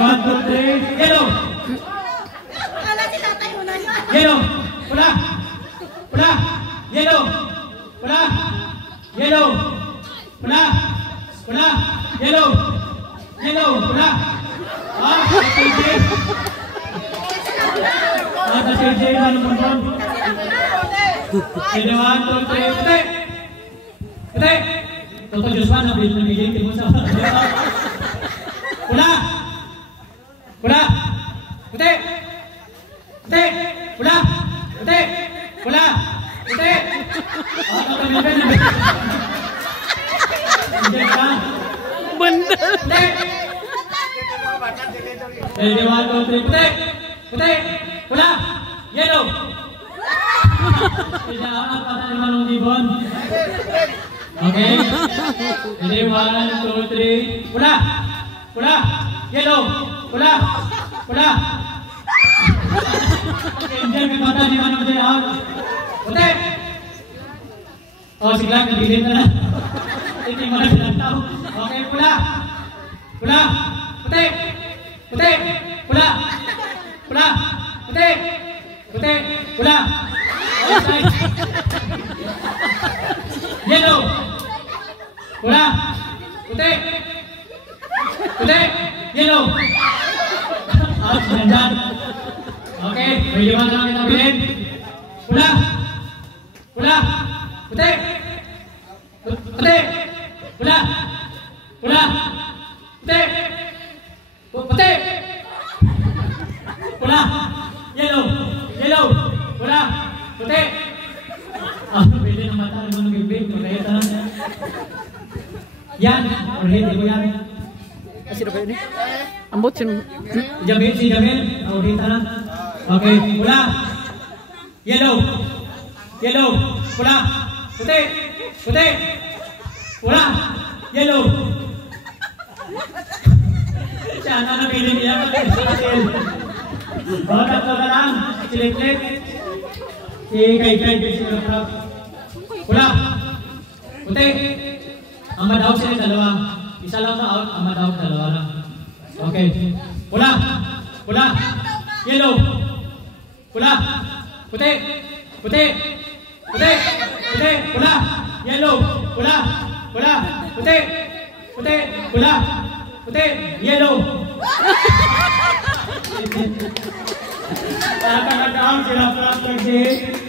1, 2, 3. Yellow. Wala si tatay mo na yun. Yellow. Pula. Pula. Yellow. Pula. Yellow. Pula. Pula. Yellow. Yellow. Pula. Ah, JJ. Ah, JJ na naman. Sige, 1, 2, 3. Puti. Puti. Toto Joshua na bigay mo sa pula. Pula. Puti. Puti. Pula. Puti. Pula. Puti. Ah, Toto Milben na bigay. Hindi ka. Bandal. Puti. Sige, 1, 2, 3. Puti. Puti. Pula. Yellow. Tidak akan pada naman ng ibon. Okay. Jadi 1, 2, 3. Pula. Pula. Yellow. Pula. Pula. Angel may mata di mana dia out. Puti. Oh, sigla kebilin na. Ini mana tidak tahu. Okay, pula. Pula. Puti. Puti. Pula. Pula. Puti. Puti. Pula. Outside. Yellow. Pula. Puti. Puti. Yellow. Out nandiyan. Okay, may lima na lang kita bilhin. Pula. Pula. Puti. Puti. Pula. Pula. Puti. Puti. Pula. Yellow. Yellow. Pula. Puti. Ah, pwede na mata naman ng bibig. Magkaya tanong. Yan. Or hindi ko yan. Kasi na ba yun eh? Ambot si Jamil, si Jamil. Or hindi tanong. Okay. Pula. Yellow. Yellow. Pula. Puti. Puti. Pula. Yellow. Siya na napili niya. Oh, tatlo na lang. Silit-lit. Si Kay-Kay. Pula. Puti. Ang madaog sila dalawa. Isa lang sa out. Ang madaog dalawa lang. Okay. Pula. Pula. Yellow. Pula. Puti. Puti. Puti. Puti. Pula. Yellow. Pula. Pula. Puti. Puti. Pula. Puti. Yellow. Nagkakataon sila plastic.